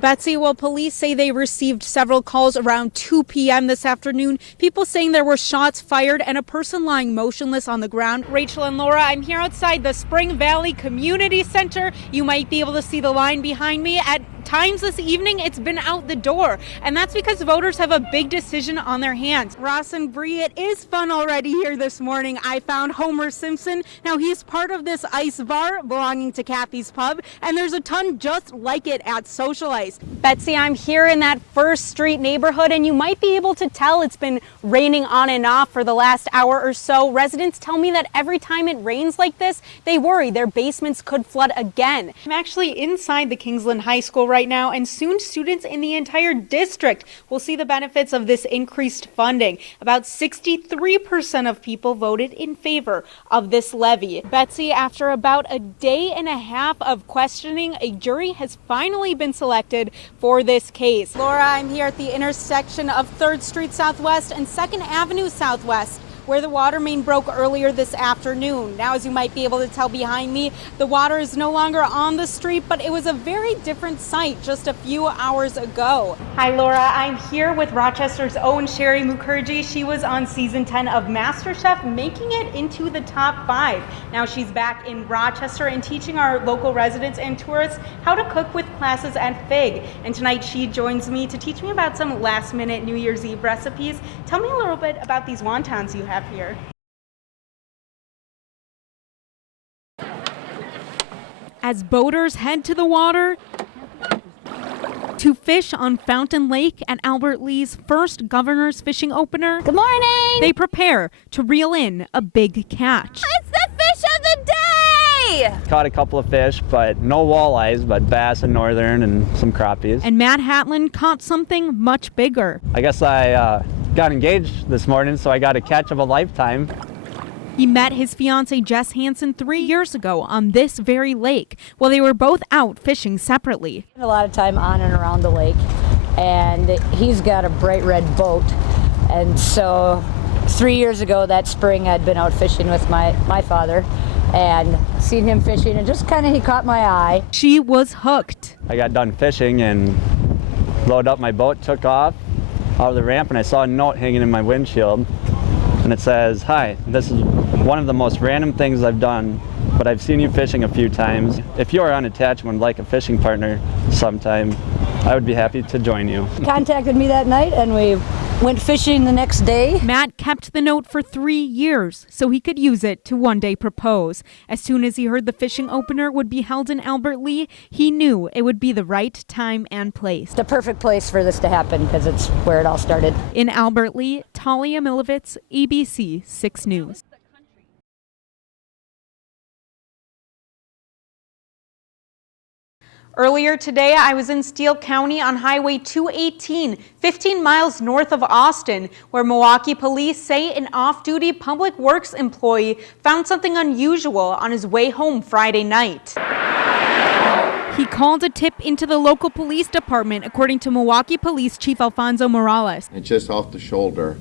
Betsy, well, police say they received several calls around 2 p.m. this afternoon. People saying there were shots fired and a person lying motionless on the ground. Rachel and Laura, I'm here outside the Spring Valley Community Center. You might be able to see the line behind me. At times this evening, it's been out the door, and that's because voters have a big decision on their hands. Ross and Bree, it is fun already here this morning. I found Homer Simpson. Now, he's part of this ice bar belonging to Kathy's Pub, and there's a ton just like it at Socialize. Betsy, I'm here in that First Street neighborhood, and you might be able to tell it's been raining on and off for the last hour or so. Residents tell me that every time it rains like this, they worry their basements could flood again. I'm actually inside the Kingsland High School right now, and soon students in the entire district will see the benefits of this increased funding. About 63% of people voted in favor of this levy. Betsy, after about a day and a half of questioning, a jury has finally been selected for this case. Laura, I'm here at the intersection of 3rd Street Southwest and 2nd Avenue Southwest, where the water main broke earlier this afternoon. Now, as you might be able to tell behind me, the water is no longer on the street, but it was a very different sight just a few hours ago. Hi, Laura. I'm here with Rochester's own Sherry Mukherjee. She was on season 10 of MasterChef, making it into the top 5. Now she's back in Rochester and teaching our local residents and tourists how to cook with classes at FIG. And tonight she joins me to teach me about some last-minute New Year's Eve recipes. Tell me a little bit about these wontons you have here. As boaters head to the water to fish on Fountain Lake at Albert Lee's first Governor's Fishing Opener, good morning, they prepare to reel in a big catch. It's the fish of the day! Caught a couple of fish, but no walleyes, but bass and northern and some crappies. And Matt Hatlin caught something much bigger. I guess I got engaged this morning, so I got a catch of a lifetime. He met his fiancée Jess Hansen 3 years ago on this very lake while they were both out fishing separately. A lot of time on and around the lake, and he's got a bright red boat, and so 3 years ago that spring I'd been out fishing with my father and seen him fishing, and just kind of he caught my eye. She was hooked. I got done fishing and loaded up my boat, took off out of the ramp, and I saw a note hanging in my windshield, and it says, "Hi, this is one of the most random things I've done, but I've seen you fishing a few times. If you are unattached and would like a fishing partner sometime, I would be happy to join you." Contacted me that night, and we went fishing the next day. Matt kept the note for 3 years so he could use it to one day propose. As soon as he heard the fishing opener would be held in Albert Lee, he knew it would be the right time and place. The perfect place for this to happen because it's where it all started. In Albert Lee, Talia Milavetz, ABC 6 News. Earlier today, I was in Steele County on Highway 218, 15 miles north of Austin, where Milwaukee police say an off-duty public works employee found something unusual on his way home Friday night. He called a tip into the local police department, according to Milwaukee Police Chief Alfonso Morales. And just off the shoulder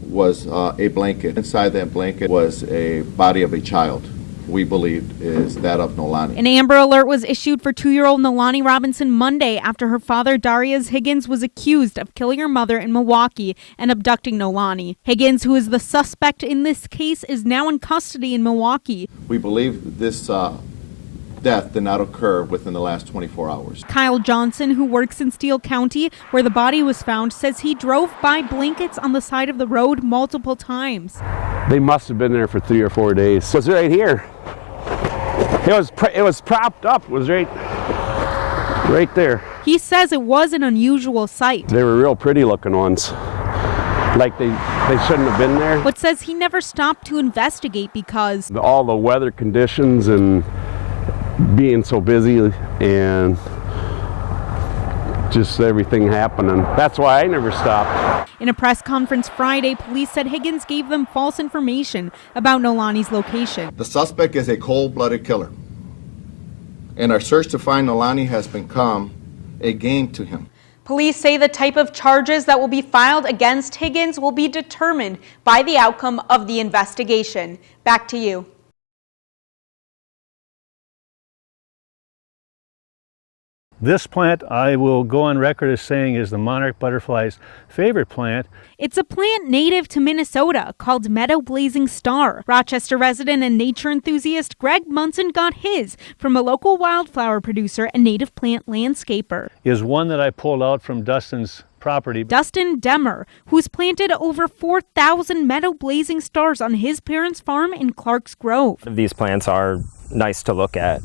was a blanket. Inside that blanket was a body of a child. We believed is that of Nolani. An Amber Alert was issued for 2-year-old Nolani Robinson Monday after her father, Darius Higgins, was accused of killing her mother in Milwaukee and abducting Nolani. Higgins, who is the suspect in this case, is now in custody in Milwaukee. We believe this death did not occur within the last 24 hours. Kyle Johnson, who works in Steele County, where the body was found, says he drove by blankets on the side of the road multiple times. They must have been there for 3 or 4 days. It was right here. It was propped up. It was right there. He says it was an unusual sight. They were real pretty looking ones. Like they shouldn't have been there. But says he never stopped to investigate because all the weather conditions and being so busy and just everything happening. That's why I never stopped. In a press conference Friday, police said Higgins gave them false information about Nolani's location. The suspect is a cold-blooded killer, and our search to find Nolani has become a game to him. Police say the type of charges that will be filed against Higgins will be determined by the outcome of the investigation. Back to you. This plant I will go on record as saying is the monarch butterfly's favorite plant. It's a plant native to Minnesota called meadow blazing star. Rochester resident and nature enthusiast Greg Munson got his from a local wildflower producer and native plant landscaper. Is one that I pulled out from Dustin's property. Dustin Demmer, who's planted over 4,000 meadow blazing stars on his parents' farm in Clark's Grove. These plants are nice to look at.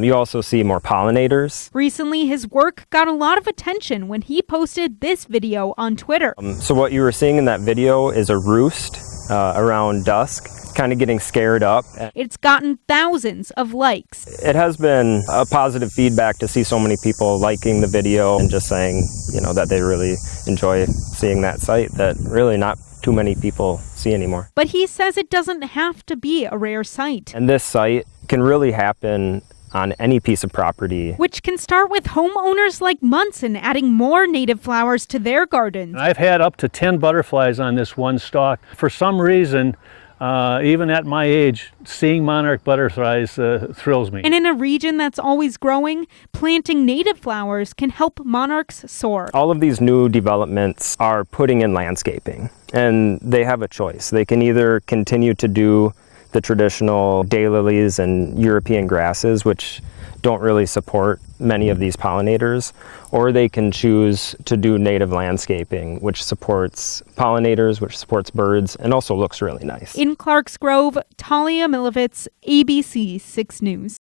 You also see more pollinators. Recently, his work got a lot of attention when he posted this video on Twitter. So what you were seeing in that video is a roost around dusk, kind of getting scared up. It's gotten thousands of likes. It has been a positive feedback to see so many people liking the video and just saying, that they really enjoy seeing that site that really not too many people see anymore. But he says it doesn't have to be a rare site. And this site can really happen on any piece of property. Which can start with homeowners like Munson adding more native flowers to their gardens. I've had up to 10 butterflies on this one stalk. For some reason, even at my age, seeing monarch butterflies thrills me. And in a region that's always growing, planting native flowers can help monarchs soar. All of these new developments are putting in landscaping, and they have a choice. They can either continue to do the traditional daylilies and European grasses, which don't really support many of these pollinators, or they can choose to do native landscaping, which supports pollinators, which supports birds, and also looks really nice. In Clark's Grove, Talia Milavetz, ABC 6 News.